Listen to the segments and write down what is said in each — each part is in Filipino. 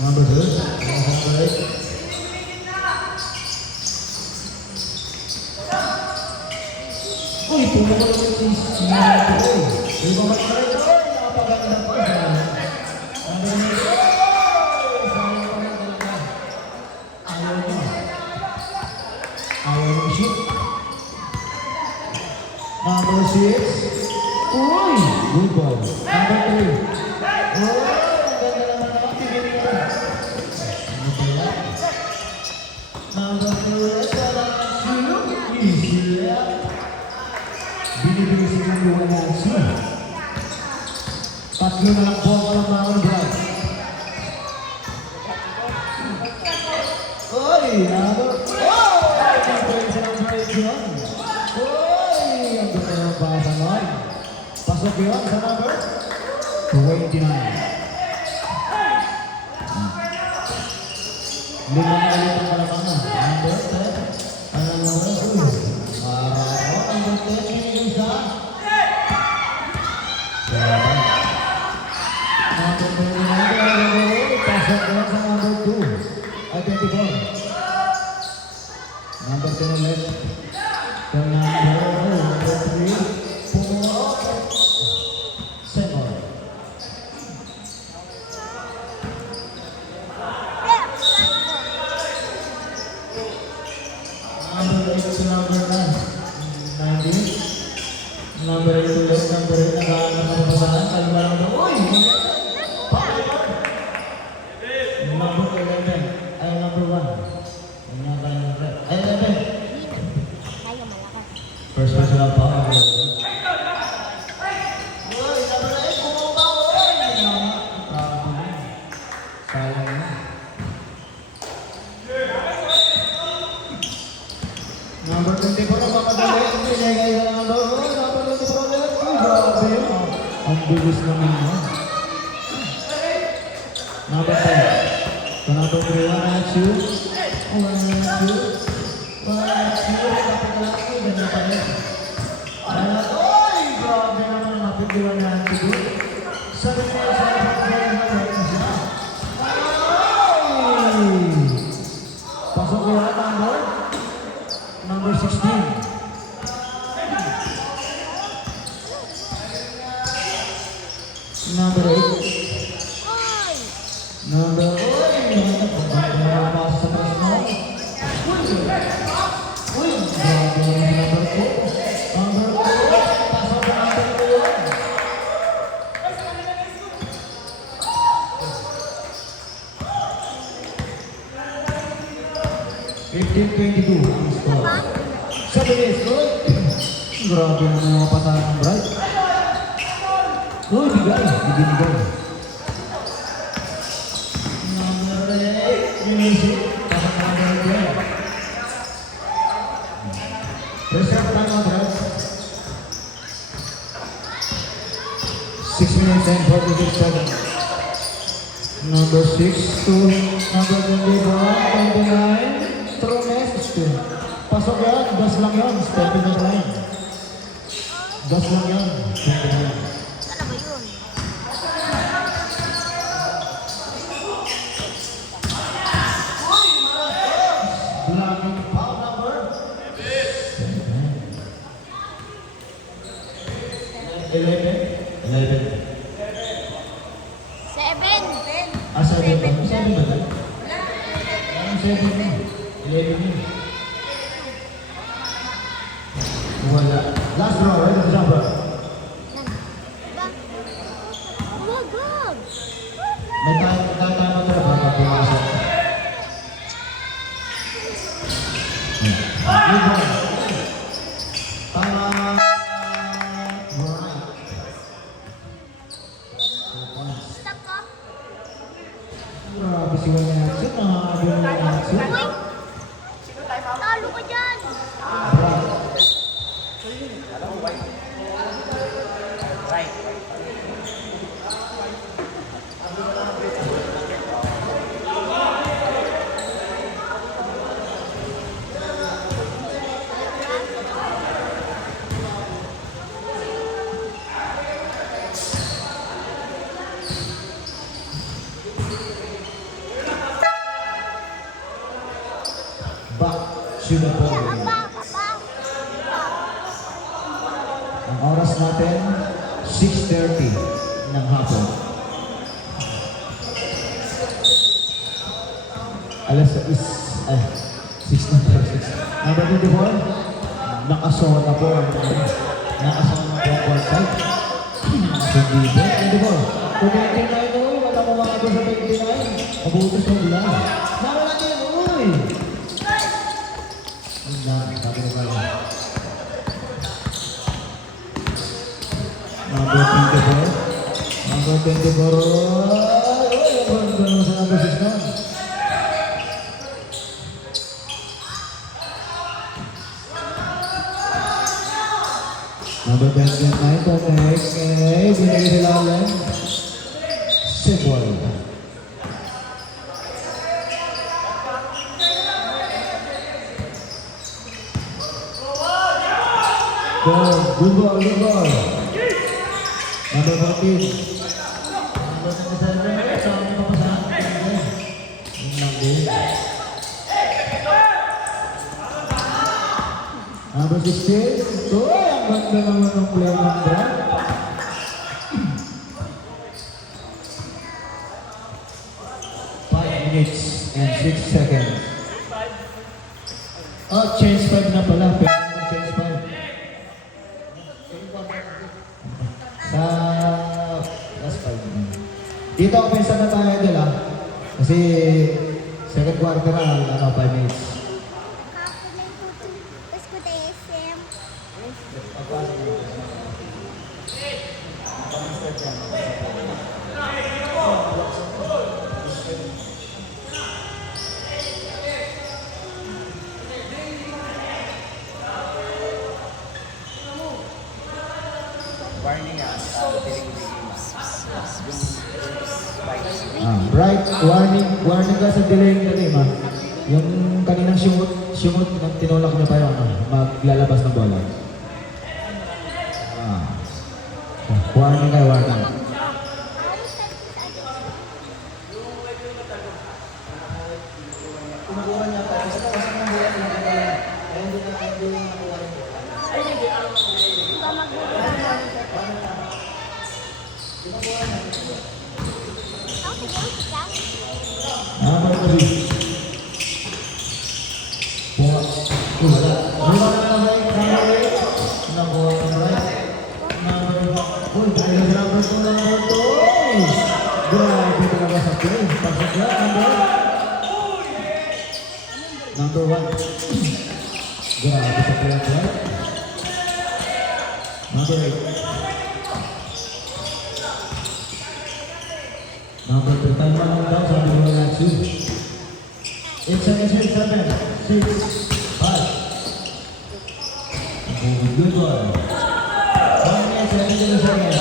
Number 2. Number 8. Uy, puno ko yung sinasya ko eh. Iba man ka rin. Napaganda pa siya. Number 9. Sayang pa rin talaga. Ayaw niya. Ayaw niya shoot. Number 6. Uy! Good ball. Number 3. Oh! Ganda naman naman. Tigil ka. Ano pa yan? Number 4. Sino? Easy lang. Binibigay si Number 1 Nancy. Tatlo na lang po ang mga Brad. Uy! Number 4. Siyempre sa number 8 yun. Uy! Ang ganda ng basa nun. Pasok yun sa number 29. Lima na ulit ang kalamangan. Number 10. Ano naman? Uy! Number 10. Binigay sa number 29. Pasok yun sa number 2. Ay, 24. Number 10 ulit. Sa number 3. Pumulok. Second. Number 8 to number 9. 90. Number 8 ulit. Number 8 naghahanap ng pasahan. Kalma lang daw. Uy! Number 11. Ay, number 1. Ay, 11. First personal foul. Uy, number 8. Bumaba. Uy! Sayang na. Number 24 ang makadali. Binigay sa number 1. Number 24 ulit. Uy, grabe. Ang bilis naman yun. Number 10. So number 3, 1 and 2. 1 and 2. 1 and 2. Kapag-laki, ganyan pa rin. Uy, grabe naman. Napindi 1 and 2. Sabi niya sa pasok ko yan, number 16. Number 8. Number 8. Pagpapasa sa press mo. Uy! Grabe naman number 2. Number 2. Pasok ko number 15-22 ang score. 7 is good. Grabe na mga pasahan ng Bright. Uy, bigay. Bigay. Number 8. Music. Pasok na number 8. Reserve time out, Bright. 6 minutes and 46 seconds. Number 6 to number 29. Trones. Pasok yan. Gas lang yan. Stepping in line. Gas lang yan. Stepping in line. Ano ba yun? Blocking foul number 11. 7. 7 ba? 7 ba tayo? 7 yun. 11 yun. Wala. Last draw, right? Last jumper. Wag. May tama ka na ba pag pumasok? Good one. Tama. Right. Stop ka. Grabe si Wala Natsun. Nakakabili na Natsun. Uy! Talo ka dyan! Singapore. Papa. Ang oras natin, 6:30 ng hapon. Alas 6 na po. Number 24, nakasona po ang nakasona po ang courtside. Nakasundito. 24, kung 29 uy, wala mo mga doon sa 29. Mabutos ang ulan. Nawala niya, uy! Sabi na pala. Number 24. Number 24. Uy, ang ganda sa number 6 na. Number 29, Tomek. Binigay sila ulit. Simple. Good ball. Number 14. Number 27. Saan mo pa sa akin? Yung lang din. Number 16. Ito, ang ganda naman ng play ng Brad. Five minutes and 6 seconds. Oh, change 5 na pala. Pwede change 5. Sa last 5. Dito ako pinsan na tayo nila. Kasi second quarter na, 5 minutes. Right, warning ka sa delaying na game, ha? Yung kaninang sumot, tinulak niya pa yung maglalabas ng bola. Warning kayo, warning. Number 3. Number 1. Grabe sa play. Number 8. Number 2. Time lang daw sa mga natin. 8 seconds, 7, 6, 5. Good one. 1 minute, 17 seconds.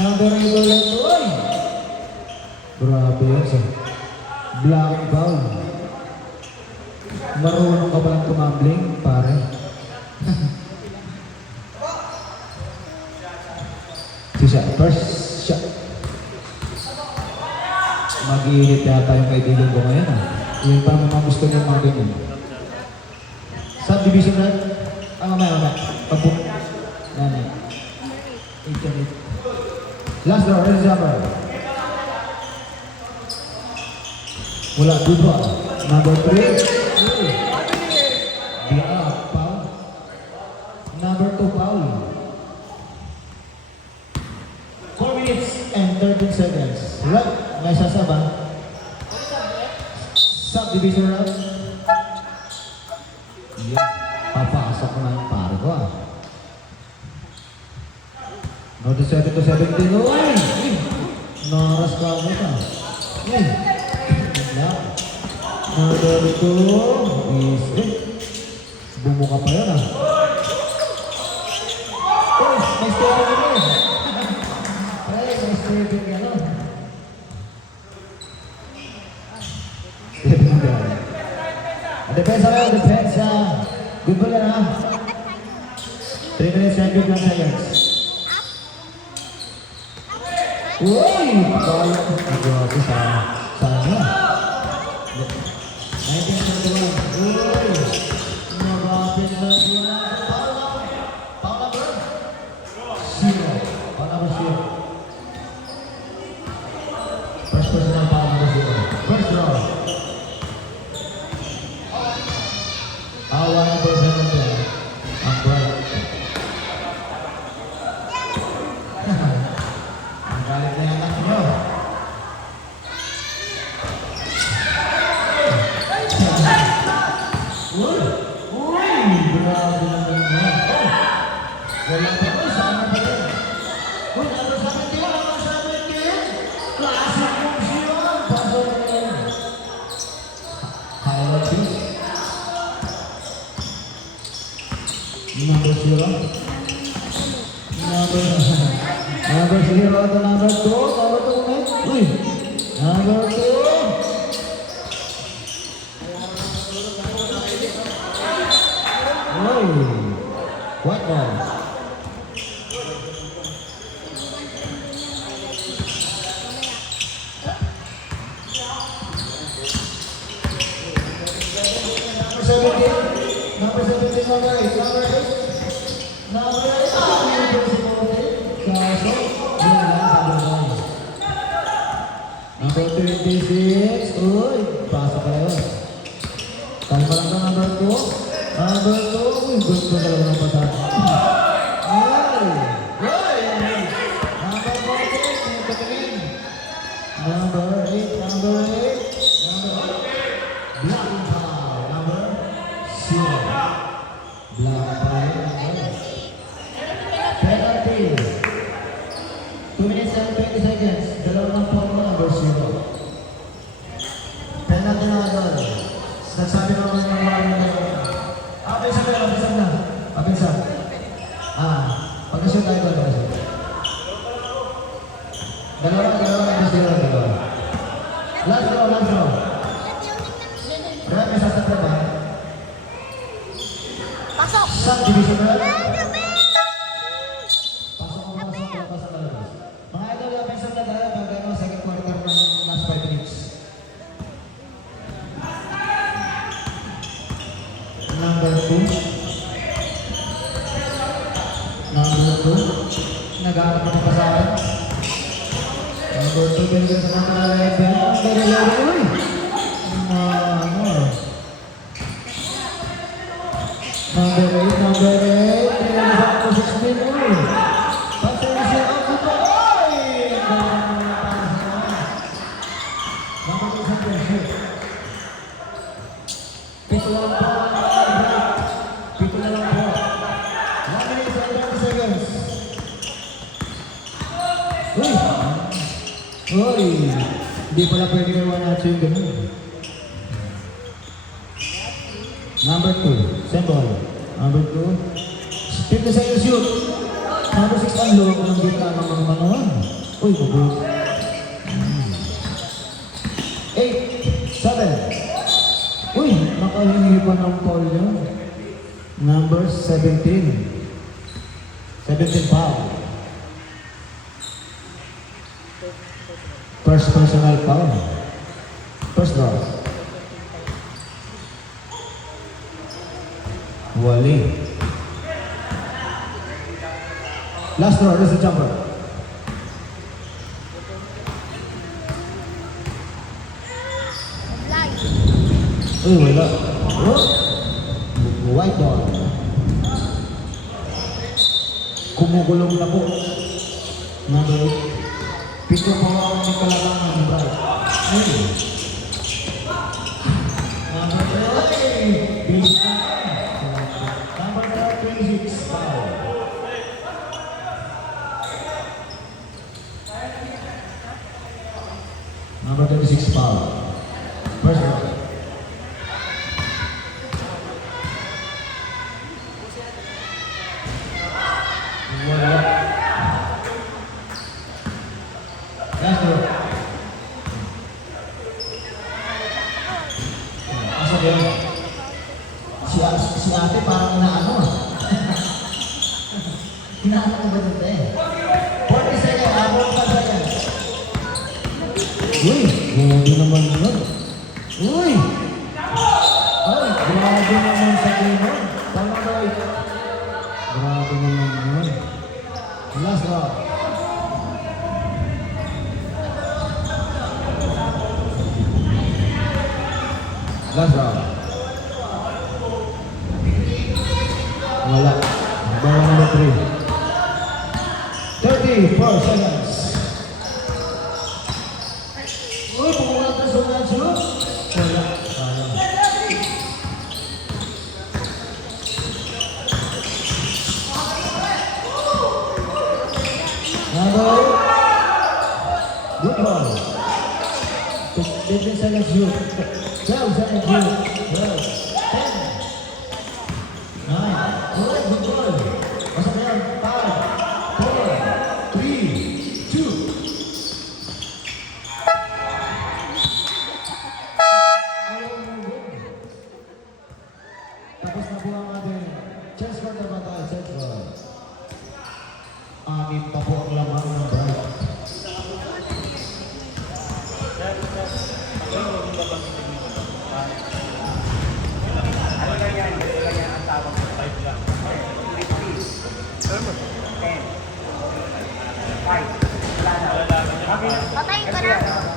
Number 8 ulit. Uy! Grabe yun sa black ball. Marunong ka palang tumambling, pare. First shot. Mag-iinit yata yung kaibigan ko ngayon, ha? Yung pa mga gusto niya mga ganyan. Subdivision na? Mamaya. Pag-book. Yan. 8. Last draw, ready jumper. Wala, good ball. Number 3. Foul. Number 2, foul. 4 minutes and 13 seconds. Right, may sasaba. Subdivision round. Yeah, papasok na yung pare ko, ah. No, 7 to 17. Uy! Naras ka mo ka. Uy! Number 2 is bumuka pa yun, ah. Uy! May stepping ka nun. Ay, may stepping ka nun. Stepping ka. Depensa kayo, depensa. Good ball yan, ha? 3 minutes and 51 seconds. Uy! Kaya ko. Grabe sa ano? 1971. Uy! zero. Number zero to number two. Number two ulit. Uy! Number two. Uy! White ball. Number 17, number 8, number 8. Number 8, Kaso, yun lang sa buhay. Number 26, uy, pasok ka yun. Kalma lang ka, number 2. Number 2, uy, gusto talaga ng pasok. Ay! Ay! Number 14, yung katingin. Number 8, number 8. Number 8. Black and foul. Number 0. Black and foul. Penalty. 2 minutes and 20 seconds. Dalawang point mo, number 0. Penalty na agad. Nagsabi naman ng mga pinsan na, pinsan na. Pinsan. Pag-shoot tayo ba? Dalawa, number 0, dalawa. Last row, last row. Kaya may sasakta ba? Pasok! Subdivision na. Grabe! Pasok ang labas. Mga idol, minsan na tayo pag second quarter ng last 5 minutes. Number 2. Number 2. Nag-aarap na pasahan. Number 2, binigyan sa mga level. Number 11. Uy! Number 8, number 8. Pinagin sa ako 16. Uy! Pasensya ako ba? Uy! Number 2 sa pressure. Pito lang po. Pito na lang po. 1 minute and 30 seconds. Uy! Uy! Hindi pala pwede kayo wanacho yung ganun. Number 2, symbol. Number 2, 50 seconds shoot. Number 6, ang loob ng gitna ng mga manuhan. Uy, mabuti. 8, 7. Uy, nakahingi pa ng foul yun. Number 17. 17 foul. First personal foul. First loss. Wali. Last throw, there's a jumper. Live! Uy, wala. Oh. White ball. Kumugulong na po. Number 8. Pito po ang may kalabangan ng Bright. Uy. Number 8. Base na. Number 26, foul. Number 26, foul. First round. Wala. Last round. Asa din? Si ate parang inaano ah. Inaano ko ba dito eh? 40 seconds, abot pa seconds. Uy, grabe naman yun. Uy! Ay, grabe naman sa gano'n. Tama ba? Grabe naman yun. Last round. Last round. Wala. Bawa number 3. 34 seconds. Uy, pumunta ka sa mga shoot. Wala. Sayang. Number 8. Good ball. 15 seconds shoot. 12 seconds shoot. 12. 10. 9. Good ball. Patayin ko na.